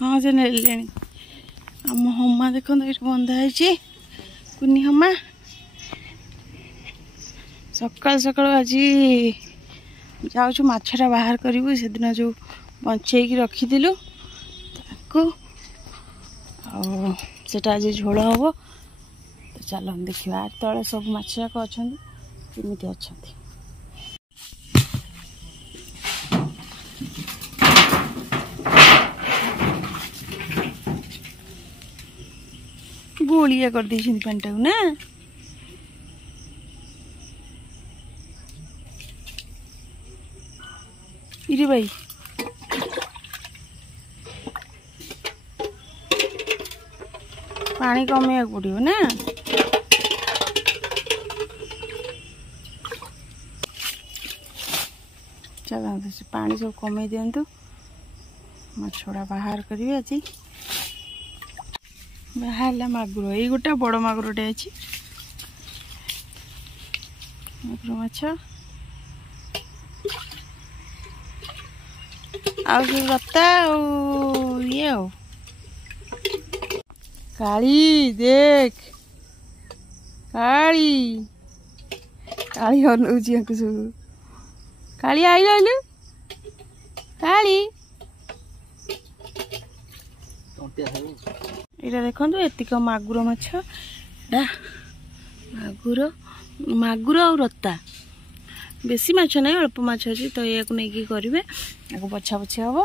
हाँ से नेले आम हमा देख ये बंधा है कुनी हमा सकाल सकाल आज जाऊँ मछटा बाहर करूँ से दिन जो बंचेक रखीलु सेटा आज झोल हम तो चल देखा तले सब माछक अच्छा केमी अच्छा गोलिया कर दी पानी ना इरे भाई पानी कमे पड़ो ना चल पानी सब कमे दिंतु मछड़ा बाहर करी आज बाहर मागुर ये गोटे बड़ मागुरटे अच्छी मागुर माछ आउ सब रत्ता ये काली देख काली काली अनौजी सब काली आइल आइल काली ये देखो एतिक मागुर माछ मागुर मागुर आ रत्ता बेसी माछ ना अल्प माछ अच्छी तो या नहीं करेंगे आपको पछा पछी हम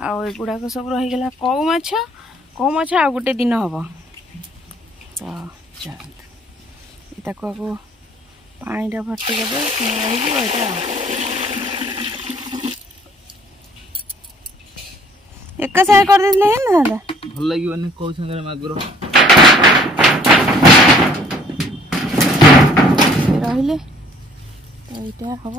आगुड़ाक सब रहीगला कौ माछ आ गोटे दिन हम तो चलता पानी भर्ती कर एक साथ कर दे भल लगे कौ संगे मागुर रहिले तो यहाँ हम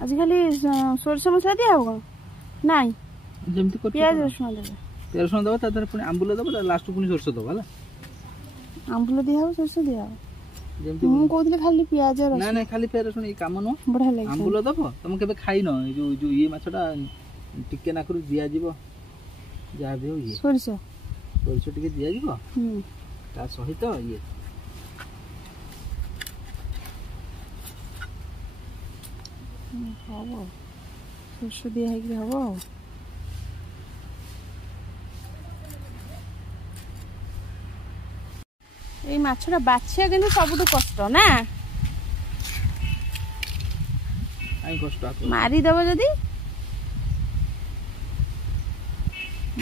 आजिकली सोरस मसला दिया हो ना प्याज रसुण देवे प्याज रसुण दबा तादर पुनी आंबुल दबा लास्ट पुनी सरसो दबा हला आंबुल दिया हो सरसो दिया हो जेमति मु कहथले खाली प्याज रसुण ना ना खाली प्याज रसुण ई काम न बढा लागे आंबुल दबो तुम केबे खाइ न जो ये माछटा टिके ना करू दिया जीवो जा भी हो ये सरसो सरसो टिके दिया जीवो ता सहित ये हबो सरसो दिया है कि हबो ये माछटा बाछिया किंतु सबुठु कष्ट ना आई कष्ट मारी दबो जदी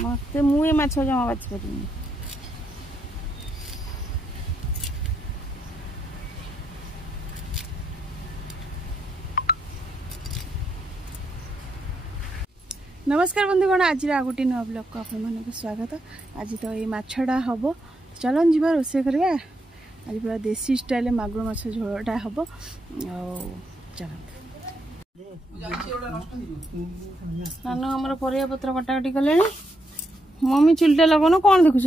मते मु ए माछ जमा बाछि परिनी नमस्कार बंधुगण आज गोटे नुआ ब्लॉग को आप स्वागत आज तो ये मछड़ा हम चलन जी रोसे करवा आज पूरा देसी स्टाइल मागुर माछ झोलटा हम चल नानू आम परिया पत्र कटाकटी कले मम्मी चुलटा लगन कौन देखुछ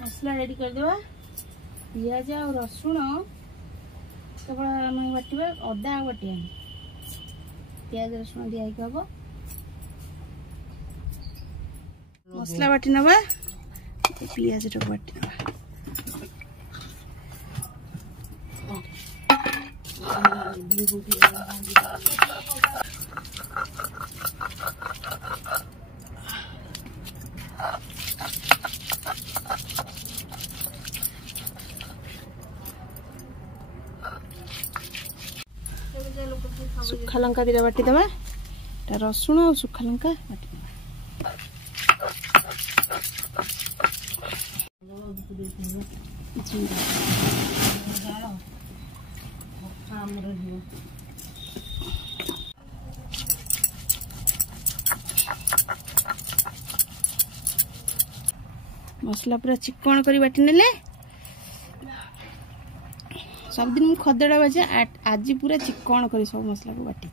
मसला रेडी करदेवा पियाज आ रसुण बाटे अदा बाटे प्याज रसुण दिया हम मसला बाटी नवा पियाज बाटी नवा सुखा लंका दिटा बाटी दबा रसुण और सुखा लंका बाटी मसला पूरा चिकन करी बाटी नेले सब दिन खदड़ा बाजे आज पूरा चिकन कर सब मसला को बाटी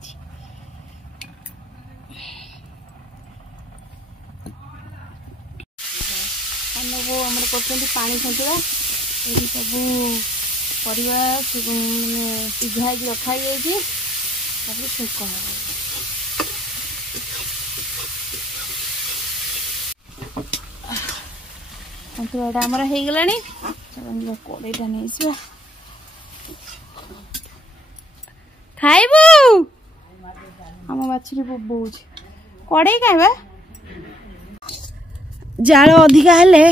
सब आम कर पानी सतुआ ये सब परिवा माने सिझाई रखाई सब छेक हम सतुआटा आमर हो गलानी कड़ईटा नहीं खाइबू आम बाछुरी बोबौछ कड़ई खाइबा जाल अधिका हेले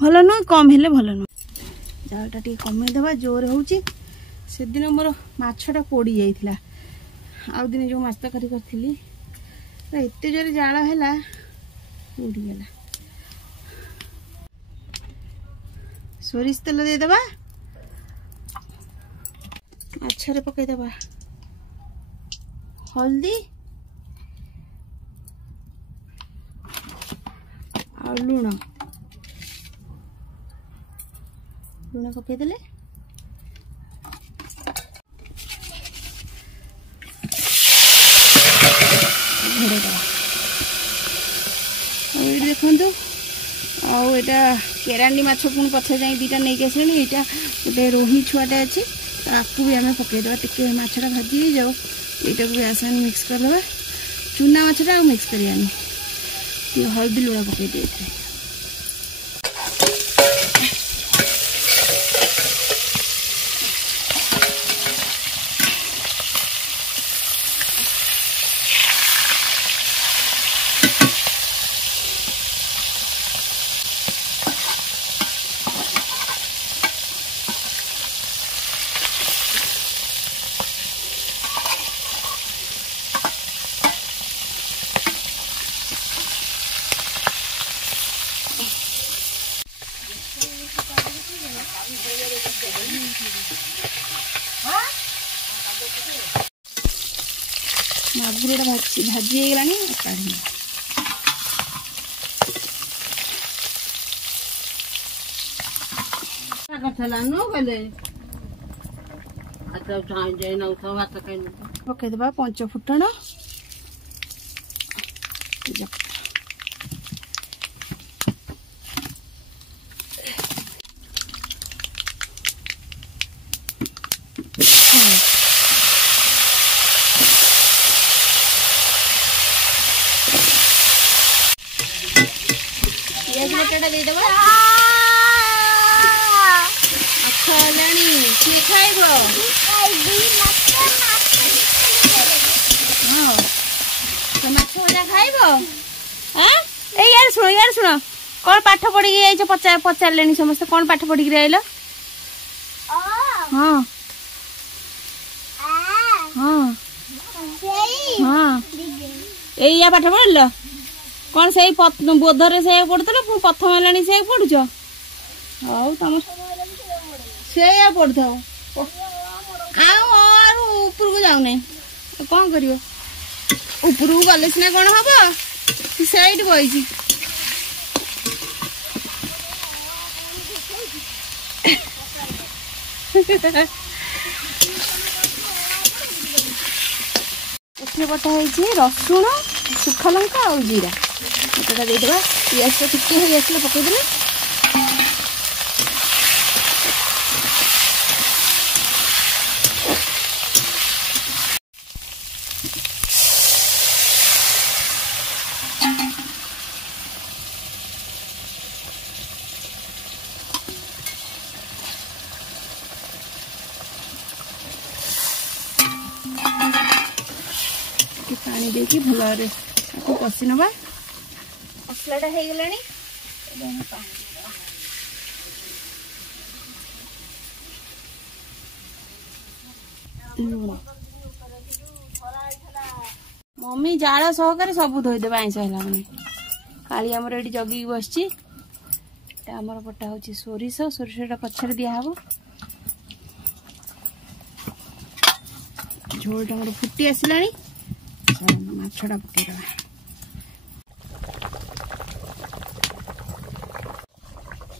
भल नु कम हेले भल नु जालटा टी कमे देबा जोर होउची से दिन मोर माछटा पोड़ी जाइथिला आउ दिन जो माछ तकारी करथिली एते जोर जाल हेला पोड़ी गेला सोरिष तेल दे देबा माछरे पकई देबा हल्दी आ लुण लुण पकईदेले देखु आटा केरांडी माछ पुणी पछे जाए दुटा नहीं आसे यहाँ गोटे रोही छुआटे अच्छी आपको भी आम पकईदे टे मछटा भाजी हो जाओ यहाँ भी आसान मिक्स करदे चूना मछटा मिक्स करानी हल्दी लुण पकई दे मागुरटा भाजी हो गलानी काढ़ी पकईदे पंच फुटण पियाज देदेबा अच्छा हेलानी किए खाइब हाँ तो माछ भजा खाइब यार शुण कौन पाठ पढ़ी जाइछ पचारे समस्ते कौन पाठ पढ़ी आइल हाँ हाँ हाँ या पाठ पढ़ल कौन से बोधरे से पढ़ुल प्रथम है से पढ़ुच तुम से पढ़ ऊपर को जाऊना कौन कर ऊपर को गले सीना कौन हम सैड बही बटा है रसुण सुखा लंका और जीरा एटा देदेबा पियाज तो टिके हो आसले पकईदेले पानी देकी भल कषि नवा मसलाटा हो गलानी मम्मी जाल सहकार सब धोईदे आईस है मैंने काली आमर ये जगी बस आमर पटा हूँ सोरिष सोरिषटा पछरे दिहब झोलटा मोर फुटी आसला माछटा पकईदे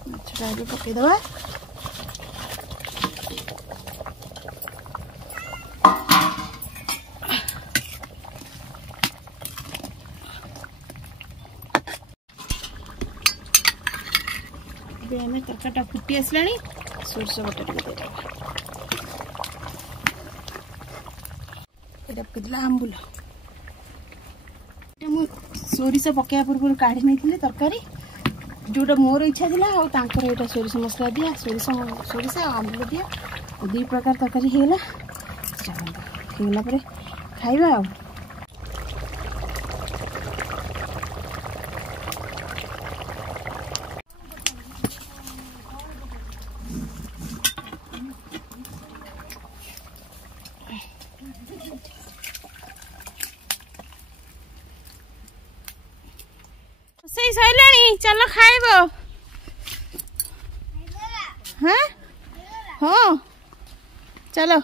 माछटा पकईदे आम तरकारीटा फुटी आसला सोरस बटा ये पकड़ा आंबुल सोरिष पकड़ा पूर्व काढ़ी नहीं तरकारी जोटा मोर इच्छा थी आर सोरिष मसला दिया सोरिष आंबुल दिया 2 प्रकार तरकारी होगा चलता होगा खाइबा आ सही सैलानी चलो खाइब हाँ हाँ चलो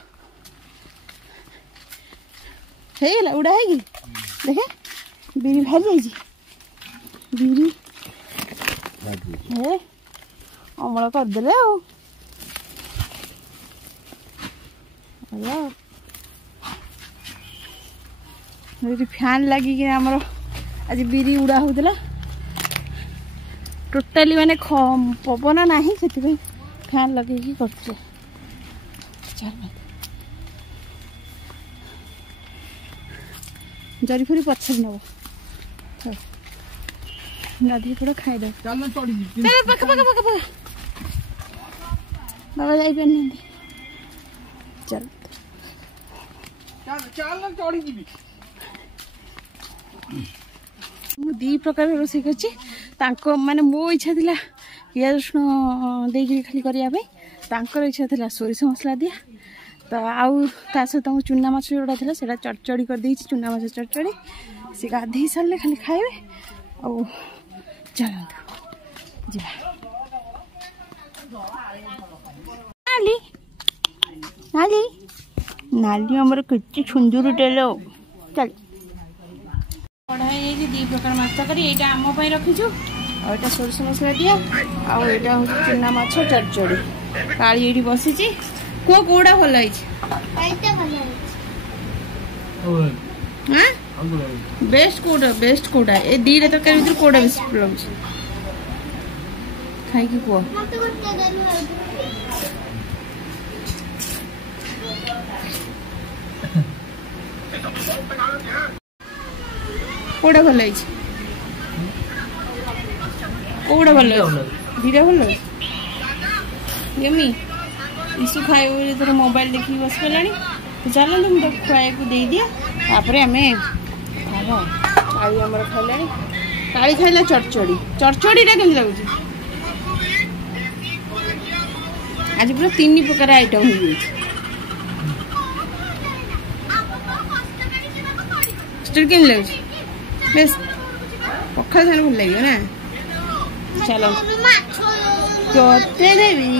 है उड़ा है देखे बिरी भारी जाइए बिरी है अमल करदे फैन लगिक आमर आज बिरी उड़ा होता टोटाली माने पवन ना से फैन लगे कर जरी फरी पछर नब गाधी पड़ खाईद बाबा जा चल मु 2 प्रकार रोसे कर माने मो इच्छा थिला पियाज रसुण देगी खाली करने इच्छा थिला सोरिष मसला दिया तो आउ ता सहित चूना माछ जोड़ा था से चढ़चड़ी कर देछि चूना माछ चढ़चड़ी से गाधे सारे खाली खाइबे आ चलत नाली नाली नाली हमर किछि सुंदर टेलो चल कढ़ाई 2 प्रकार माछ तरकारी एटा आम पई रखिछु और एटा सोरिष मसला दिया आ एटा चूना माछ चढ़चड़ी काली एठी बसिछि कोड़ा भल बेस्ट कोड़ा ए 2 तरकारी भीतर कोड़ा बेस्ट लगे खाई कह कोड़ा भल कोड़ा भल 2 भल यमी ईसु खाए तो मोबाइल देखी बस पड़ा तो चलो मुझे खुआ को दे दिया तापर आम काली आमर खाला काली खाइला चढ़चड़ी चढ़चड़ीटा केमती लगुच आज पूरा 3 प्रकार आइटम हो केम लगुच बेस पखाल खाने भल लगे ना चलो देवी